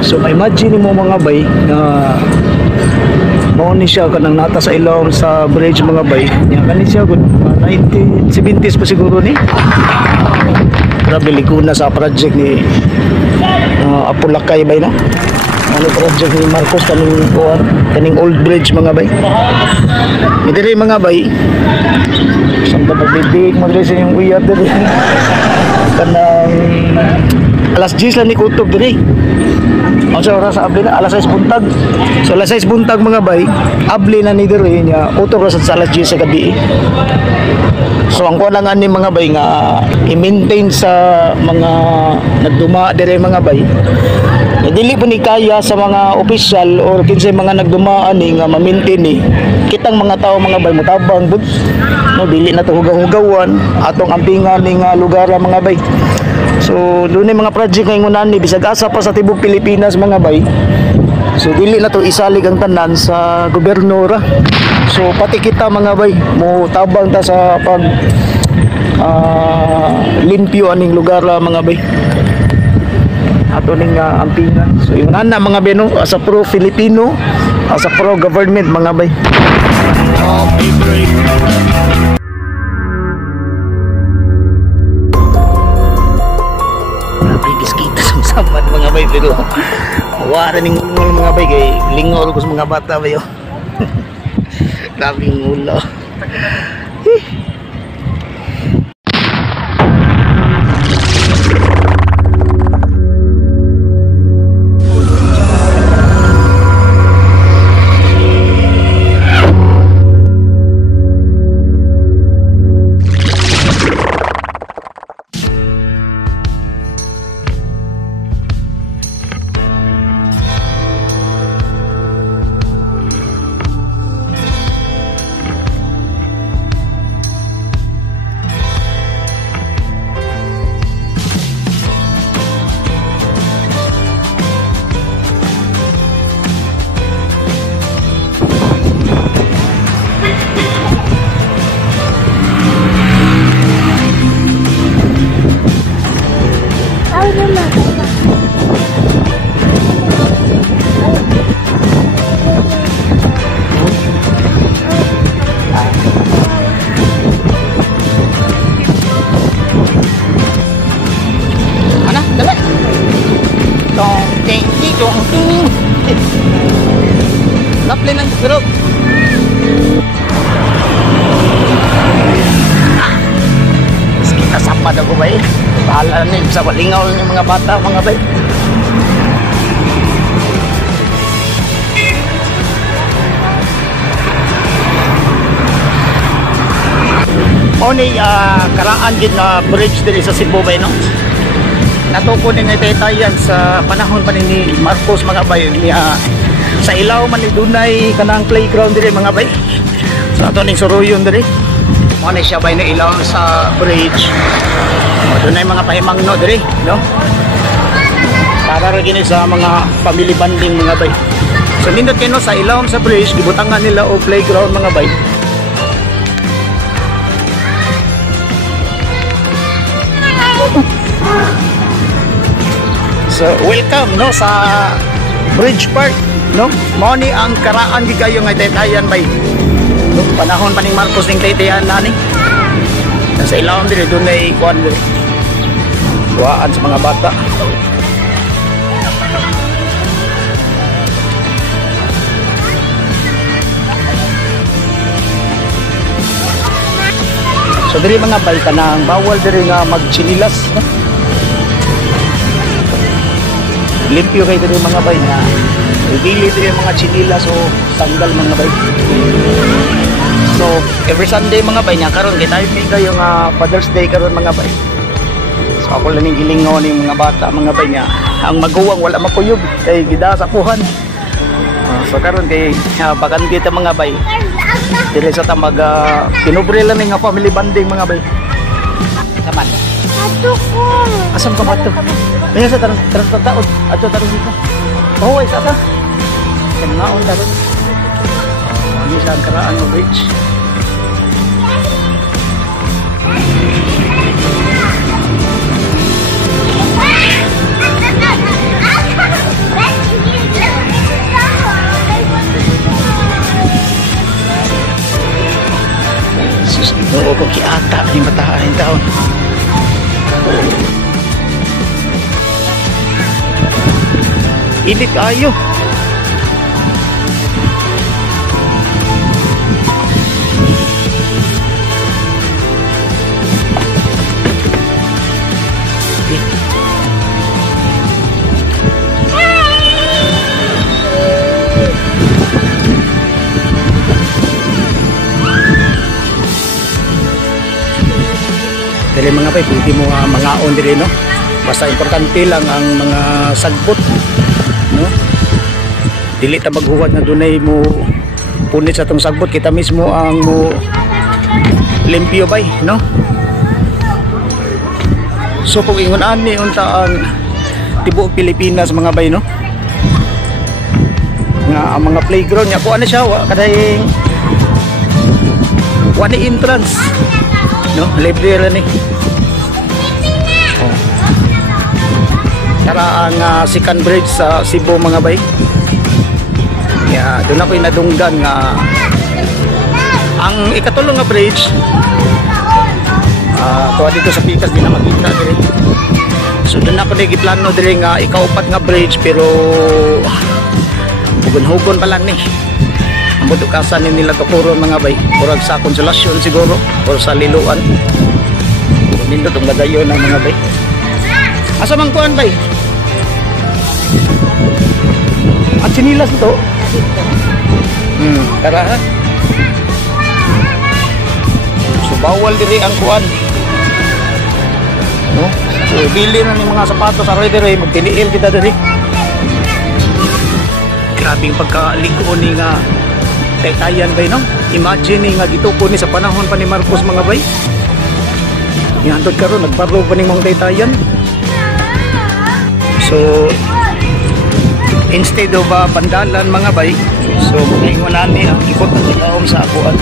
So imagine mo mga bay na mao ni siya kanang nata sa ilawom sa bridge mga bay. Nya kani siya good 1970s pa siguro ni. Grabe likuna sa project ni Apulakay bay no. Ano project ni Marcos kaning old bridge mga bay. Diri mga bay. Samtang pagbibig mo diri sa yung uyab diri. Kanang alas 10 lang ni kutob diri. Ang sa oras abli na alas 6 buntag. So alas 6 buntag mga bay, abli na ni diri niya kutob ra sa alas 10 sa gabi. So ang kuha lang ani mga bay nga i-maintain sa mga nagduma diri mga bay. Dili po ni kaya sa mga opisyal o kinsay mga nagdumaan ni nga ma-maintain ni. Kitang mga tao mga bay mutabang bud. No dili na to hugaw-hugawan atong ampingan ning lugar mga bay. So doon mga project nga ingunan ni bisag asa pa sa tibok Pilipinas mga bay. So dili na to isalig ang tanan sa gobyerno ra. So pati kita mga bay mo tabang ta sa pag limpyo aning lugar mga bay. Ato ning ampingan. So ingunan na mga bay no as a pro Filipino, as a pro government mga bay. Samad mga bay pero wala ning ngol mga bay kay lingol ko sa mga bata bayo. Grabing ulo. Lapli ng group. Kita sampa daw ba eh. Bahala na sa walingaw ng mga bata, mga bay. O ni karaan din na bridge diri sa Cebu bay no. Natuko din itaytayan sa panahon pa ni Marcos mga bay niya. Sa ilaw man ni dunay kanang playground diri mga bay. So ato ning suruyon diri. Mo ni siya bay na ilaw sa bridge. Dunay mga pahimangno diri, no? Para ra gini sa mga family bonding mga bay. So nindot kay no sa ilaw sa bridge gibutangan nila og playground mga bay. So welcome no sa Bridge Park. No, mao ni ang karaan gi kayo nga taytayan bay. No, panahon pa ning Marcos ning taytayan nani. Sa ilawom dire dunay kuan dire. Duaan sa mga bata. So dire mga bay kanang bawal dire nga magchinilas, no? Limpyo kay dire mga bay na dili diri mga chinilas o sandal mga bay. So every Sunday mga bay nya karon kay tayo kayo nga Father's Day karon mga bay. So ako lang ning gilingaw ning mga bata mga bay nya ang maguwang wala makuyog kay gida sa puhan. So karon kay bakante ta mga bay. Dili sa ta mag kinubre lang nga family bonding mga bay. Saman. Ato ko. Asam ka bato? Kaya sa tarong taon ato tarong dito. Oh, ay sa ta. Kengaon daron. Ano sa karaan mo bridge? taon. Init kayo. Dili mga bay, pwede mo mangaon dili, no? Basta importante lang ang mga sagbot, no? Dili ta maghuwad na dunay mo punit sa tong sagbot, kita mismo ang mo limpyo bay, no? So kung ingon ani unta ang tibuok Pilipinas mga bay, no? Nga ang mga playground nya ko ano siya kaday wala entrance, no? Libre ra ni. Tara ang second bridge sa Cebu mga bay. Doon ako inadunggan nga ang ikatulong nga bridge tuwa dito sa Pikas di na makita dire. So doon ako nagiplano dire nga ikaupat nga bridge pero hugon-hugon pa lang ni. Ang budukasan ni nila kapuro mga bay, murag sa konsolasyon siguro or sa liluan. Nindot ang gadayon ng mga bay. Asa mang kuan bay? At sinilas ito. Tara ha. So bawal diri ang kuan. No? So bili na ni mga sapatos sa diri, magtiniil kita diri. Grabing pagkaligo ni nga taytayan bay, no? Imagine nga gituko ni sa panahon pa ni Marcos mga bay. Ihandod karon nagparo pa ning mga taytayan. So instead of bandalan mga bay, so maingonan ni ang ikot ng ilaom sa akuan.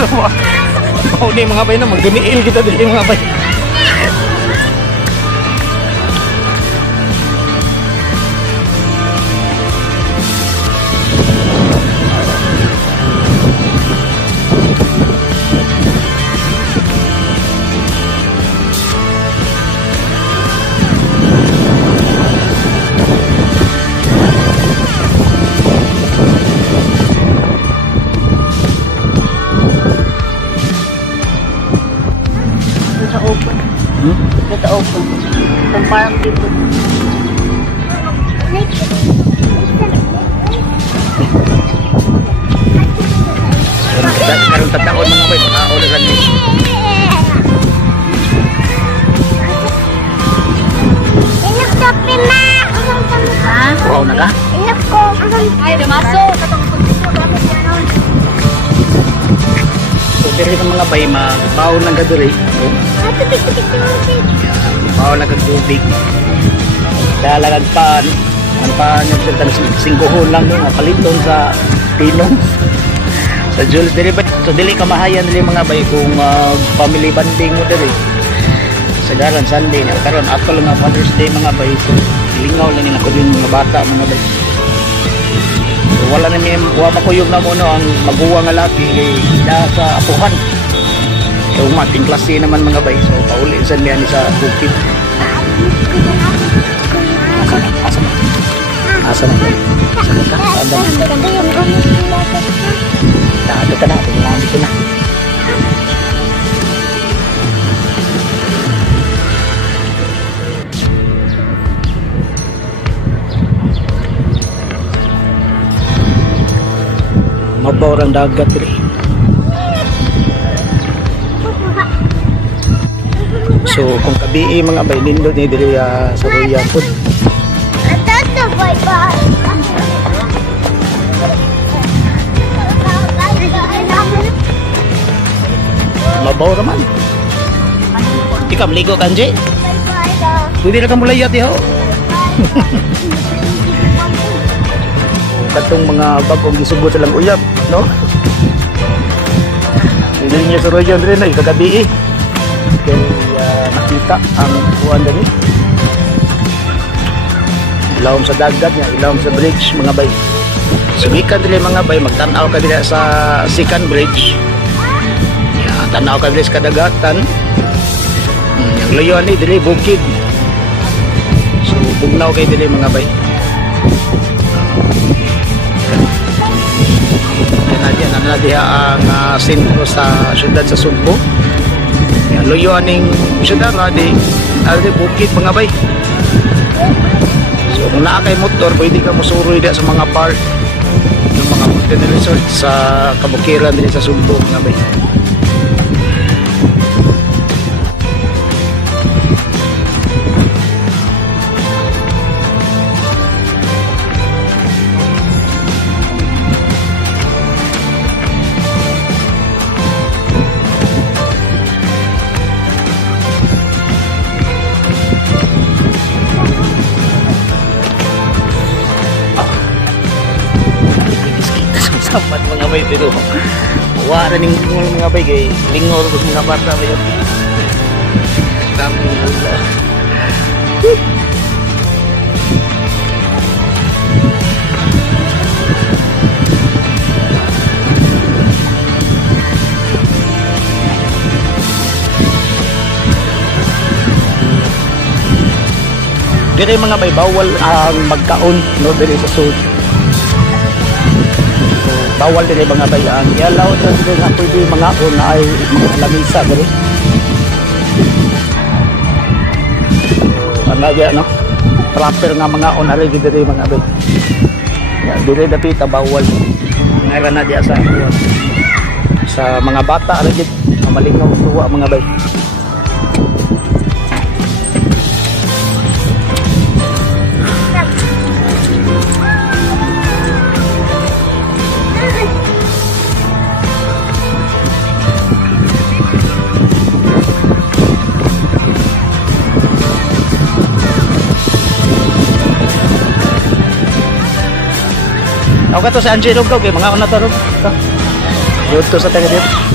So, mauni mga bay na magduniil kita dili mga bay. Kita open. Tempat gitu. Karon tataon mga bay, pakaon ra ni. Inak topi ma. Ha? Wow na ka? Inak ko. Ay, damaso. Katong pagdito dapat yan. So diri ng mga bay magbaon lang ka diri. Bawa lang ang tubig. Dalagan pan. Ang pan yung sirtang singguhon lang no, paliton sa pinong. Sa Jules dili ba? So dili kamahayan dili mga bay kung family banding mo diri. Sa daran Sunday na karon ato lang ang Father's Day mga bay. So lingaw lang ni ako din mga bata mga bay. So wala na mi makuyog na mo no ang maguwa nga laki kay sa apuhan. So mating klase naman mga bay. So pauli sa niya ni sa bukid. Asa mo? Asa mo? Asa mo? Dito ka na. Dito na. Mabaw ang dagat rin. So kung kabii mga bay nindot ni diri sa Royal Food. Tata bye-bye. Mabaw raman. Ikaw maligo kanji? Bye-bye. Pwede na ka mulaya tiho. Katong mga bagong gisugot silang uyab, no? Hindi niya sa Royal rin ay kagabi eh. Kaya nakita ang kuwan dali. Ilawom sa dagat niya, ilawom sa bridge mga bay. Sumikan dili mga bay, magtanaw ka dili sa second bridge. Ya, tanaw ka dili sa kadagatan. Ang layon ni dili bukid. So bugnaw kay dili mga bay. Na diha ang sentro sa syudad sa Sugbo. Yan loyo aning syudad di bukid mga bay. So kung naa kay motor, pwede ka musuroy diha sa mga park ng mga mountain resort sa kabukiran din sa Sugbo mga bay. Sapat mga bay pero wala ning mga bay kay lingor ko mga bata ba yun. Dami wala. Dire mga bay bawal ang magkaon no dire sa sud. Bawal din mga bayaan. Ialaw na din nga pwede mga na ay mga lamisa dali. Panagya no. Trapper nga mga onari diri mga bay. Ya dire dapita bawal. Ngayon na diya sa mga bata ra gid malingaw tuwa mga bay. Ako ka to sa Angelo Gog eh, mga una to ron. Ito sa taga dito.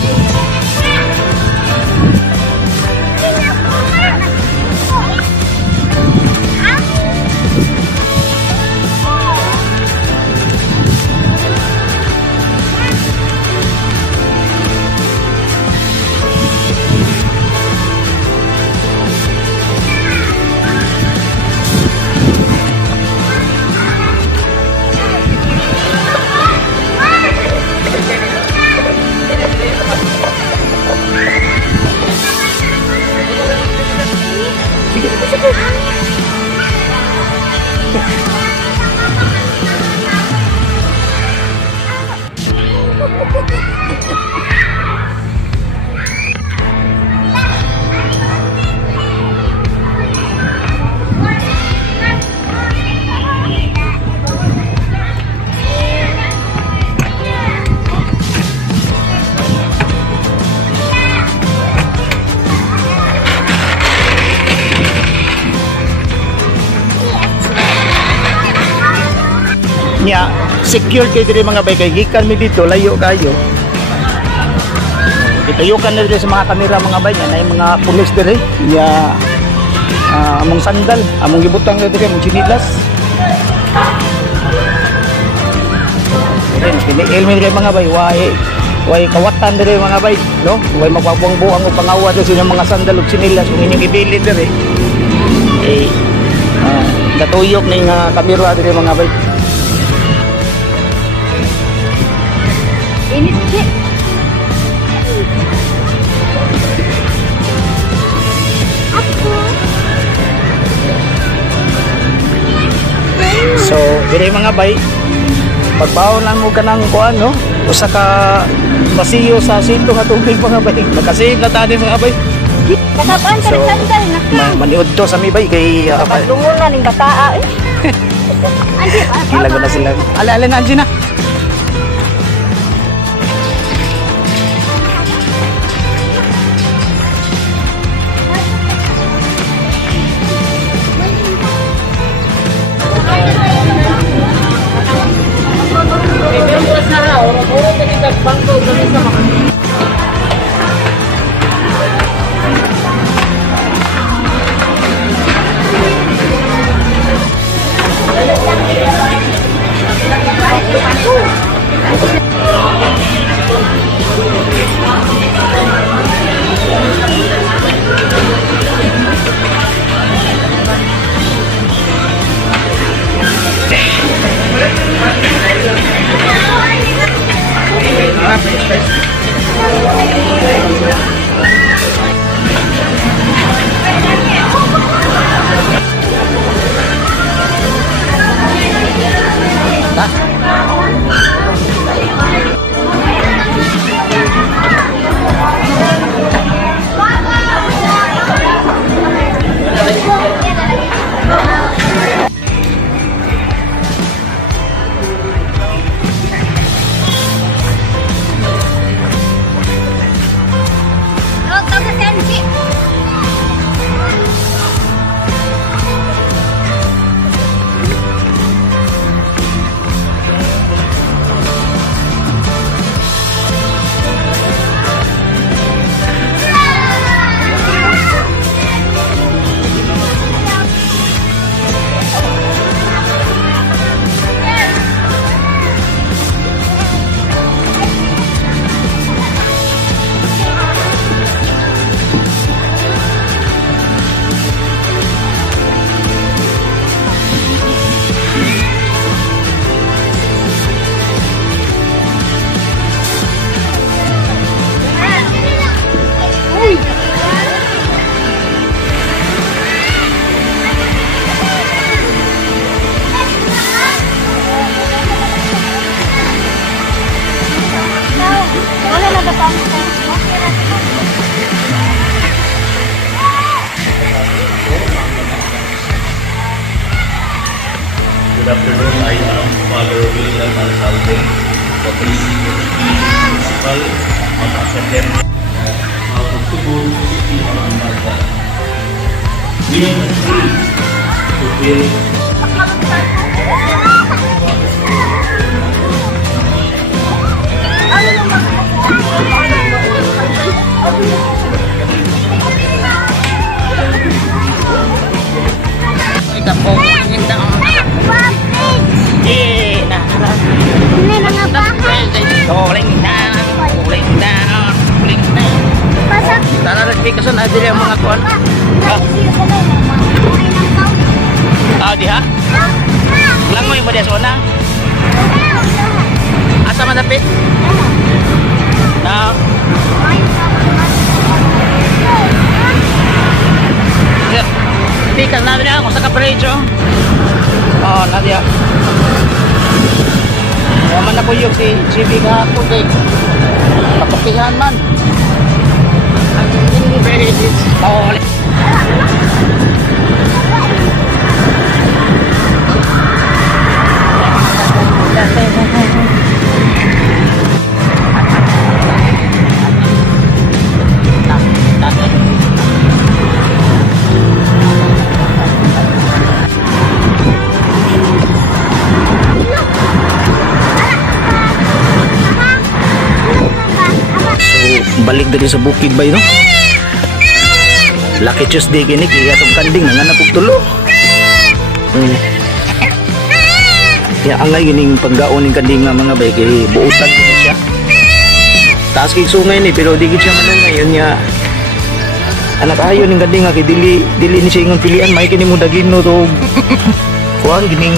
Nya secure kay diri mga bay kay gikan mi dito layo kayo. Itayukan na diri sa mga kamera mga bay na yung mga pulis diri. Nya among sandal, among gibutang diri among chinilas. Piniil mi diri mga bay way kawatan diri mga bay, no? Way magpabuang-buang og pangawa diri sa mga sandal ug chinilas ug inyong ibilid diri. Datuyok ning kamera diri mga bay. Init siya. So, dire mga bay, pagbaon lang mo kanang kuan no, usa ka basiyo sa sito nga tubig mga bay. Makasave na tani mga bay. Kasapaan ka rin sandal na. Maniud to sa mi bay kay Paglungon na ning bataa eh. Ilang na sila. Ala na Angie na. Good afternoon, I am Father William Alsalde, the principal of Academy of Cebu City of Malta. We are free to build Kasan ada yang mga kuan? Diha? Langoy mo dia sona. Asa man dapit? Na. Tikas na dia ako sa kaprecho. Oh, na dia. Naman na po yung si GB ka po kay kapakihan man. Oh, balik dari sa bukid bay no. Lucky Tuesday kini kaya itong kanding nanganak og tulo. Ya angay gining paggaon ning kanding nga mga bay kay buutan ko siya. Taas kay sungay ni pero di gid siya manungay yun niya. Anak ayo ning kanding nga kay dili ni siya ingon pilian may kini mo dagino to. Kuan gining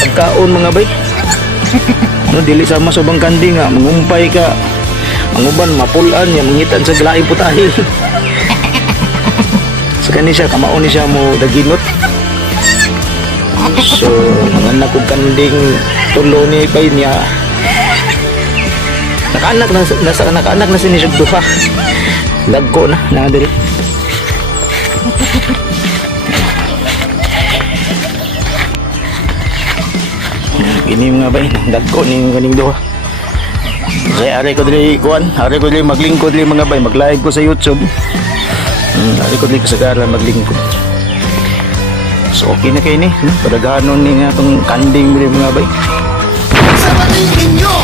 pagkaon mga bay. No dili sama sa ubang kanding nga mangumpay ka. Manguban mapulan niya mangitan sa laing putahe. So kani siya kamaon ni siya mo daginot. So nanganak og kanding tulo ni pay niya. Nakaanak na sini siya duha. Dagko na diri. Gini mga bay, dagko ni kaning duha. Saya ari ko dili kuan, ari ko dili maglingkod dili mga bay, mag-live ko sa YouTube. Ari ko dili kasagaran maglingkod. So okay na kay ni, padaghanon ni nga tong kanding dili mga bay. Sa patingin nyo.